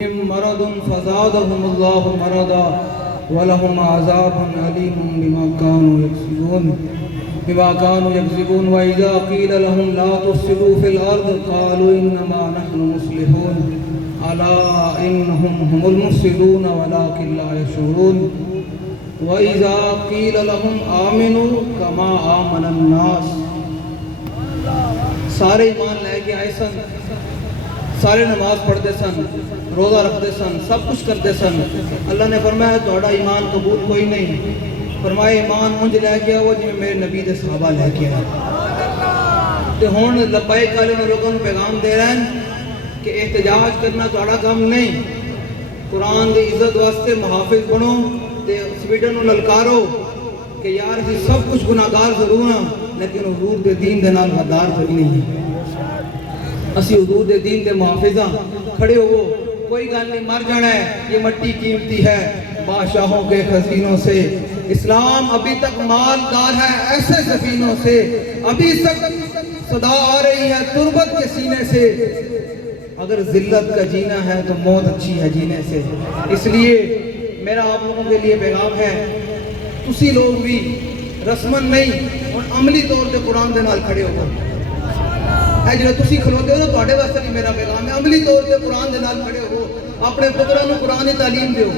مرض فزادهم الله مرضا ولهم عذاب أليم بما كانوا يكسبون وإذا قيل لهم لا تفسدوا في الأرض قالوا إنما نحن مصلحون ألا إنهم هم المفسدون ولكن لا يشعرون وإذا قيل لهم آمنوا كما آمن الناس. سارے ایمان لے کے آئے سن, سارے نماز پڑھتے سن, روزہ رکھتے سن, سب کچھ کرتے سن. اللہ نے فرمایا تھوڑا ایمان قبول کوئی نہیں. فرمایا ایمان انج لے کے آؤ جی میرے نبی دے صحابہ لے کے آئے. تے ہن لبیک والے لوگوں کو پیغام دے رہے ہیں کہ احتجاج کرنا تھوڑا کام نہیں. قرآن دی عزت واسطے محافظ بنو تے سویڈن نو للکارو کہ یار اسی سب کچھ گناہگار ضرور ہاں لیکن حضور دے دین دے نال غدار کوئی نہیں. اسی حضور دے دین دے محافظاں کھڑے ہو, کوئی گل نہیں, مر جانا ہے, یہ مٹی قیمتی ہے بادشاہوں کے خزینوں سے. اسلام ابھی تک مالدار ہے ایسے سفینوں سے, ابھی تک صدا آ رہی ہے تربت کے سینے سے. اگر ذلت کا جینا ہے تو موت اچھی ہے جینے سے. اس لیے میرا آپ لوگوں کے لیے پیغام ہے, تسی لوگ بھی رسمن نہیں اور عملی طور پہ قرآن دے نال کھڑے ہو. ہے جنہیں تسی کھلوتے ہو تو تواڈے واسطے بھی میرا پیغام ہے, عملی طور پہ قرآن دے نال کھڑے ہو. اپنے پتراں نوں قرآن تعلیم دیو,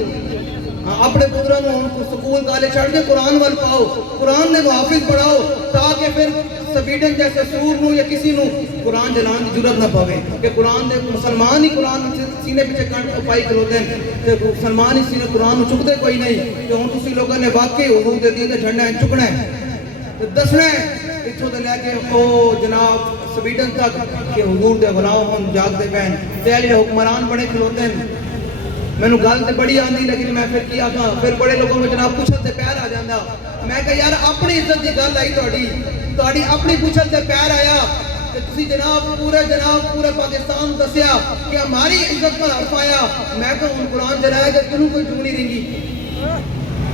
اپنے پتراں نوں سکول کالج چھڑ کے قرآن وال پاؤ, قرآن دے محافظ بناؤ تاکہ پھر سویڈن جیسے سور نوں یا کسی نوں قرآن جلان کی ضرورت نہ پاوے کہ قرآن دے مسلمان ہی قرآن سینے پیچھے کنڈ پائی کھلوتے ہیں تے مسلمان ہی سینے قرآن نوں چکتے کوئی نہیں. کہ ہن تسی لوگاں نے واقعی حضور دے دین تے جھنڈا چکنا ہے تے دسنا ہے اتھوں تے لے کے او جناب سویڈن تک کہ حضور دے غلام ہن جاگدے پین تے جڑے حکمران بڑے کھلوتے ہیں. مینوں گل تے بڑی آندی لیکن میں پھر کی آکھاں, پھر بڑے لوگوں میں جناب پوچھل تے پیر آ جاندا. میں کہ یار اپنی عزت دی گل آئی تہاڈی اپنی پوچھل تے پیر آیا کہ تسی جناب پورے پاکستان دسیا کہ ہماری عزت پر حرف آیا. میں کہ ہن قرآن جلایا کہ تینوں کوئی جو نہیں رنگی.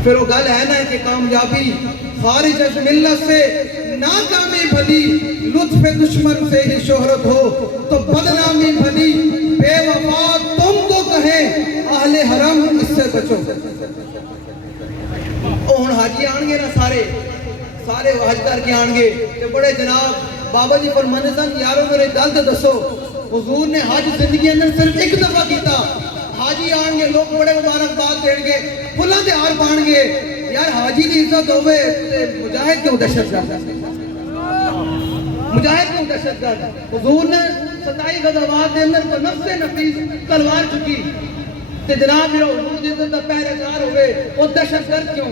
پھر وہ گل ہے نا کہ کامیابی خارج از ملت سے ناکامی بھلی, لطف دشمن سے ہی شہرت ہو تو بدنامی بھلی, بے وفا تم تو کہیں اہل حرم اس سے بچو. ہن حاجی آن گے نا سارے حج کر کے آن گے کہ بڑے جناب بابا جی فرمانے سن یارو میرے گل تے دسو حضور نے حج زندگی اندر صرف ایک دفعہ کیتا. حاجی آن گے لوگ بڑے مبارکباد دین گے, پھلاں تے ہار پان گے. یار حاجی دی عزت ہوے تے مجاہد کیوں دہشت گرد, مجاہد کیوں دہشت گرد. حضور نے 27 غزوات دے اندر تو نفس نفیس تلوار چکی تے جناب جو حضور دی عزت دا پہرے دار ہوے وہ دہشت گرد کیوں.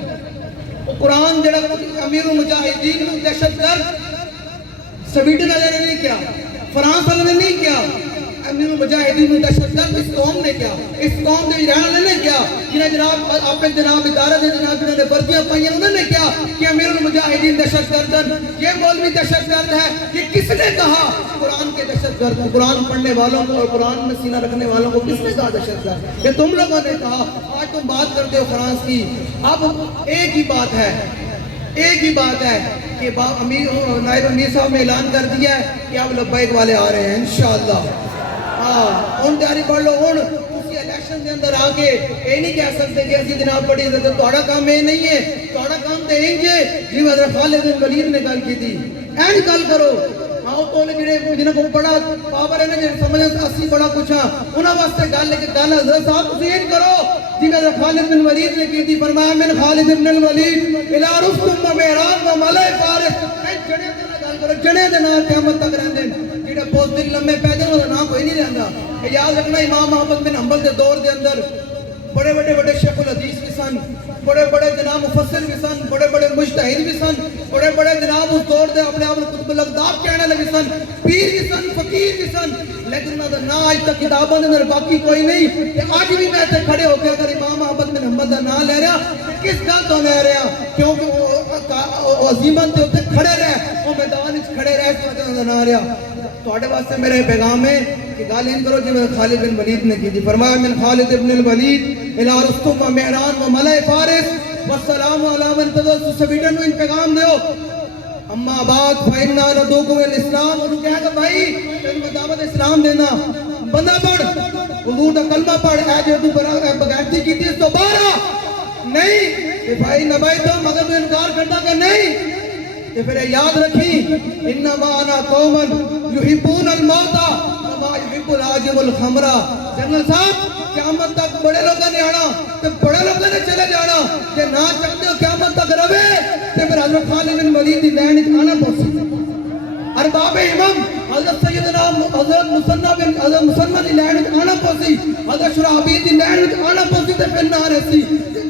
وہ قرآن جڑا امیر المجاہدین نو دہشت گرد سویڈن والے نے نہیں کیا, فرانس والے نے نہیں کیا, امیر المجاہدین نو دہشت گرد اس قوم نے کیا, اس قوم دے رہن والے نے کیا, جنہیں جناب اپنے جناب ادارے دے جناب جنہوں نے وردیاں پائیں انہوں نے کیا کہ امیر المجاہدین دہشت گرد. یہ مولوی دہشت گرد ہے, یہ کس نے کہا قرآن کے دہشت گرد, قرآن پڑھنے والوں کو اور قرآن میں سینہ رکھنے والوں کو کس نے کہا دہشت گرد؟ یہ تم لوگوں نے کہا. آج تم بات کرتے ہو فرانس کی. اب ایک ہی بات ہے کہ نائب امیر صاحب نے اعلان کر دیا ہے کہ اب لبیک والے آ رہے ہیں انشاءاللہ. ان تیاری پڑھ لو. ہن اسی الیکشن دے اندر آ کے یہ نہیں کہہ سکتے کہ اسی جناب بڑی عزت, تہاڈا کام یہ نہیں ہے, تہاڈا کام تے انج ہے جی حضرت خالد بن ولید نے گل کی تھی. اینج گل کرو. آؤ تو جڑے جنہاں کو بڑا پاور ہے نا جڑے سمجھے اسی بڑا کچھ ہاں انہاں واسطے گل ہے کہ گل حضرت صاحب تسی انج کرو جی حضرت خالد بن ولید نے کی تھی. فرمایا من خالد بن الولید الی رستم و مہران و ملئ فارس. جڑے دے نال گل کرو, جڑے دے نال قیامت تک رہندے جڑے بہت دل لمبے پیدے انہاں دا نام کوئی نہیں رہندا. یاد رکھنا امام محمد بن حنبل دے دور دے اندر بڑے بڑے شیخ الحدیث بھی سن, بڑے جناب مفسر بھی سن, بڑے مجتہد بھی سن, بڑے جناب اس دور دے اپنے آپ قطب الاقطاب کہنے والے بھی سن, پیر بھی سن, فقیر بھی سن, لیکن انہاں دا نام اج تک کتاباں دے اندر باقی کوئی نہیں. کہ اج بھی میں تے کھڑے ہو کے اگر امام محمد بن حنبل دا نام لے رہا کس گل تو لے رہا کیونکہ وہ عظیمت دے اوتے کھڑے رہے, وہ میدان وچ کھڑے رہے, اس وجہ نام رہا. تواڈے واسطے میرا پیغام ہے کہ گل ان کرو جی خالد بن ولید نے کی تھی. فرمایا من خالد بن الولید الی رستم و مہران و ملئ فارس والسلام علی من تدل. سویڈن نو ان پیغام دیو. اما بعد فإنا ندعوکم الاسلام. انہوں کہا کہ بھائی تینوں دعوت اسلام دینا بندہ پڑھ حضور دا کلمہ پڑھ اے جو تو بغیرتی کی تھی اس تو باہر آ نہیں کہ بھائی نبائی تو مگر تو انکار کرتا کہ نہیں کہ پھر یاد رکھی انما انا قوما یحبون الموت کما یحب العاجب الخمرہ جنرل صاحب قیامت تک بڑے لوگوں نے آنا تو بڑے لوگوں نے چلے جانا کہ نہ چاہتے ہو قیامت تک رہے تو پھر حضرت خالد بن ولید دی لین وچ آنا پوسی ارباب امام حضرت سیدنا حضرت مسنہ دی لین وچ آنا پوسی حضرت شرحبیل دی لین وچ آنا پوسی تے پھر نہ رسی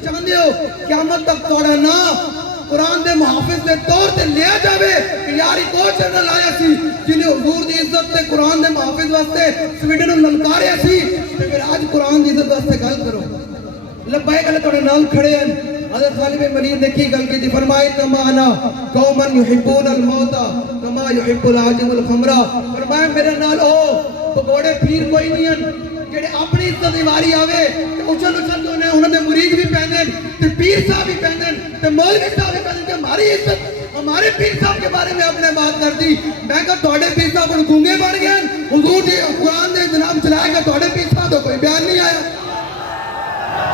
چاہتے ہو قیامت تک توڑا نہ قرآن دے محافظ دے طور تے لیا جاوے کہ یار ایک اور چینل آیا سی جنہیں حضور دی عزت تے قرآن دے محافظ واسطے سویڈن نوں للکاریا سی تے پھر آج قرآن دی عزت واسطے گل کرو لبائے گلے توڑے نال کھڑے ہیں حضرت خالد بن ولید نے کی گل کی تھی فرمائے انما انا قوما یحبون الموت کما یحب العاجب الخمرہ فرمائے میرے نال او پگوڑے پیر کوئی نہیں ہیں جڑے اپنی عزت دی واری آوے تے اچھل اچھل تو انہوں نے مرید بھی پہنے تے پیر صاحب بھی پہنے تے مولوی صاحب بھی پہنے کہ ہماری عزت ہمارے پیر صاحب کے بارے میں آپ نے بات کر دی میں کہا توڑے پیر صاحب کو گونگے بڑھ گئے حضور دی قرآن دے جناب چلائے گا توڑے پیر صاحب تو کوئی بیان نہیں آیا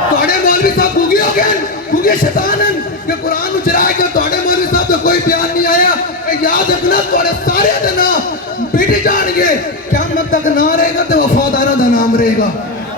توڑے مولوی صاحب گونگے ہو گئے گونگے شیطان ہیں کہ قرآن چلائے گا توڑے مولوی صاحب تو کوئی بیان نہیں آیا یاد رکھنا توڑے سارے دنا بیٹی جان گے قیامت تک نہ رہے گا تو وفادارہ دا نام رہے گا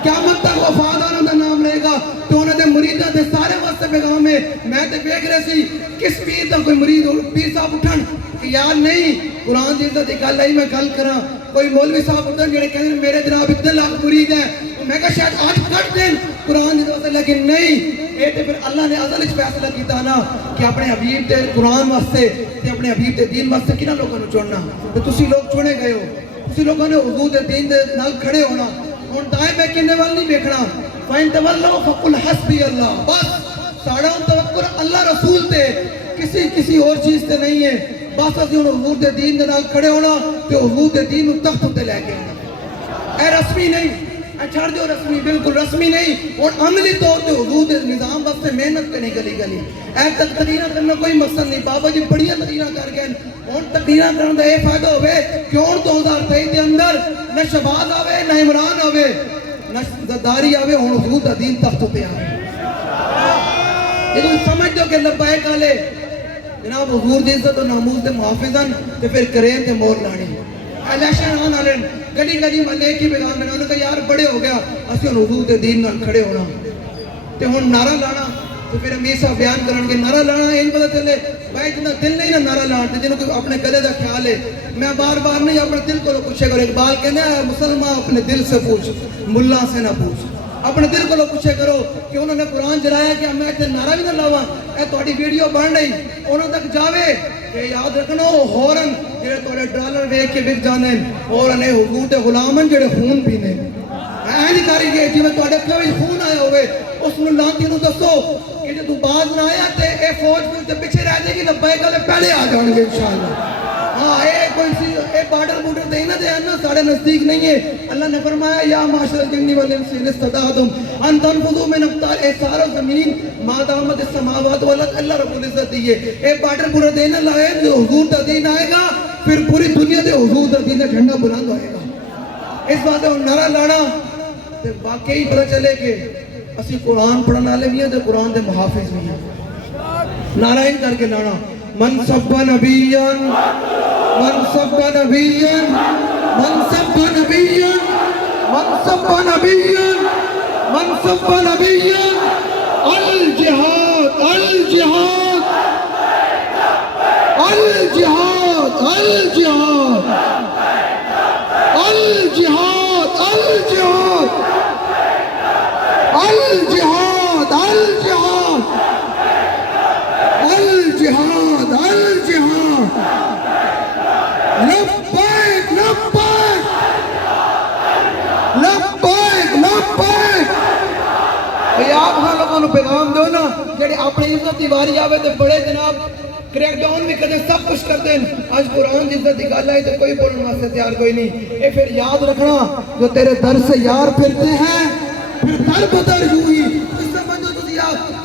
قیامت تک وفادارہ دا نام رہے گا تو انہوں نے مریدہ دے سارے واسطے پیغام ہے میں تے بیگ رہے سی کس پیر دا کوئی مرید پیر صاحب اٹھن کہ یار نہیں قرآن دی عزت گل آئی میں گل کراں کوئی مولوی صاحب اٹھن جڑے کہتے ہیں میرے جناب اتنے لاکھ مرید ہیں میں کہا شاید آج کٹ دیں قرآن دی عزت لیکن نہیں اے تے پھر اللہ نے ازل وچ فیصلہ کیتا نا کہ اپنے حبیب تے قرآن واسطے تے اپنے حبیب تے دین واسطے کنا لوگوں نوں چننا تے تسی لوگ چنے گئے ہو تسی لوگوں نے حضور دے دین دے نال کھڑے ہونا ہن دائیں میں کنے وال نہیں دیکھنا فین تولوا فقل حسبی اللہ بس ساڑا توکل اللہ رسول تے کسی اور چیز تے نہیں ہے بس اسی ہن حضور دے دین دے نال کھڑے ہونا تے حضور دے دین نوں تخت تے لے کے آنا اے رسمی نہیں اے چھڑ جو رسمی بالکل رسمی نہیں اور عملی طور تے حضور دے نظام واسطے محنت کرنی گلی گلی اے تک تقریراں کرنا کوئی مقصد نہیں بابا جی بڑیاں تقریراں کر گئے ہن تقریراں کرن دا یہ فائدہ ہوے کہ ہن 2023 دے اندر نہ شہباز آوے نہ عمران آوے نہ زرداری آوے ہن حضور دا دین تخت تے آوے یہ تو سمجھ دو کہ لبیک والے جناب حضور دی عزت و ناموس دے محافظن تے پھر کریں تے مور لانی الیکشن آن والے گلی گلی محلے کی پیغام میں نے کہا یار بڑے ہو گیا اسی ہن حضور دے دین نال کھڑے ہونا تے ہن نعرہ لانا تو پھر امیر صاحب بیان کرن کے نعرہ لانا یہ پتہ چلے بھائی جنہاں دل نہیں نا نعرہ لان تے جنہوں کوئی اپنے گلے دا خیال ہے میں بار بار نہیں اپنے دل کو پوچھے کرو اقبال کہنے مسلمان اپنے دل سے پوچھ ملا سے نہ پوچھ اپنے دل کو پوچھے کرو کہ انہوں نے قرآن جلایا کہ میں تے نعرہ بھی نہ لاواں اے تہاڈی ویڈیو بن رہی انہوں تک جاوے کہ یاد رکھنا ہورن جڑے تہاڈے ڈالر ویکھ کے وک جانے ہورن اے حضور دے غلامن جڑے خون پینے اے نہیں کاری گئے جی میں تہاڈے اکھاں وچ خون آیا ہوئے اس نوں لانتی نوں دسو کہ جے تو باز نہ آیا تے اے فوج تے پیچھے رہ جائے گی لبیک والے پہلے آ جان گے انشاءاللہ ہاں اے کوئی سی اے بارڈر بورڈر دے نہ دے نا ساڑے نزدیک نہیں ہے اللہ نے فرمایا یا معاشر الجن والانس ان استطعتم ان تنفذوا من اقطار سار زمین ما دامت السماوات والارض اللہ رب العزت دیے اے بارڈر بورڈر دے نہ لائے جو حضور دا دین آئے گا پھر پوری دنیا دے حضور دا دین دا جھنڈا بلند ہوئے گا اس بات ہے نعرہ لانا تے واقعی پتہ چلے کہ اسی قرآن پڑھنے والے بھی ہیں تے قرآن دے محافظ بھی ہیں نعرہ ان کر کے لانا من سب نبیاً من سب نبیاً من سب نبیاً من سب نبیاً من سب نبیاً الجہاد الجہاد الجہاد الجہاد الجہاد الجہاد الجہاد الجہاد الجہاد الجہاد لبیک لبیک لبیک لبیک یاد ہاں لوگوں نے پیغام دو نا جڑے اپنی عزت دی واری آوے تے بڑے جناب کریک ڈاؤن بھی کرتے سب کچھ کرتے ہیں آج قرآن کی عزت دی گل آئی تو کوئی بولنے واسطے تیار کوئی نہیں اے پھر یاد رکھنا جو تیرے در سے یار پھرتے ہیں پھر در بدر ہوئی اس سے سمجھو تسی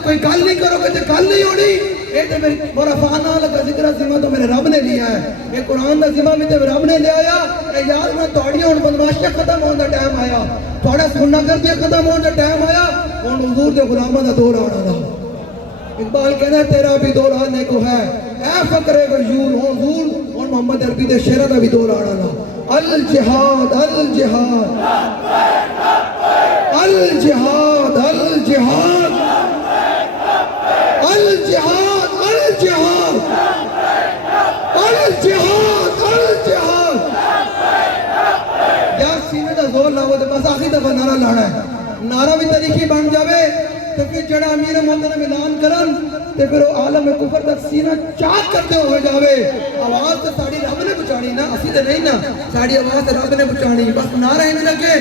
کوئی گل نہیں کرو گے تو گل نہیں ہونی یہ تو میری برفانہ لگا ذکر ذمہ تو میرے رب نے لیا ہے، یہ قرآن دا ذمہ بھی تو رب نے لیا آیا. اے یار میں توڑیاں ہوں بدماشیاں ختم ہونے دا ٹائم آیا، توڑا سننا کر دیا ختم ہونے دا ٹائم آیا، ہوں حضور دے غلامہ دا دور آنا دا. اقبال کہنا ہے تیرا بھی دور آنے کو ہے اے فقر غیور، حضور اور محمد عربی دے شعرہ دا بھی دور آنا دا. الجہاد الجہاد الجہاد الجہاد الجہاد الجہاد الجہاد الجہاد. یار سینے دا زور لاؤ تو بس آخری دفعہ نعرہ لانا ہے، نعرہ بھی طریقی بن جاوے تو پھر جڑا امیر محترم اعلان کرن تو پھر وہ عالم کفر تک سینہ چاک کرتے ہوئے جاوے. آواز تو ساڑی رب نے بچانی نا، اسی تو نہیں نا، ساڑی آواز تو رب نے بچانی. بس نعرہ ہی نہیں لگے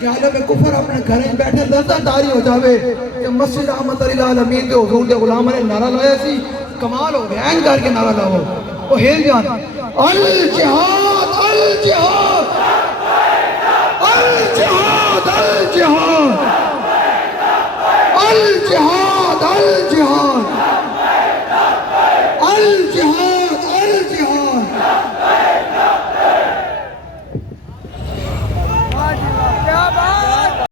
کہ عالم کفر اپنے گھر میں بیٹھے لذت داری ہو جاوے کہ مسجد رحمت اللہ العالمین کے حضور کے غلامہ نے نعرہ لایا سی. کمال ہو گیا، این کر کے نعرہ لاؤ وہ ہیل جان. الجہاد الجہاد الجہاد الجہاد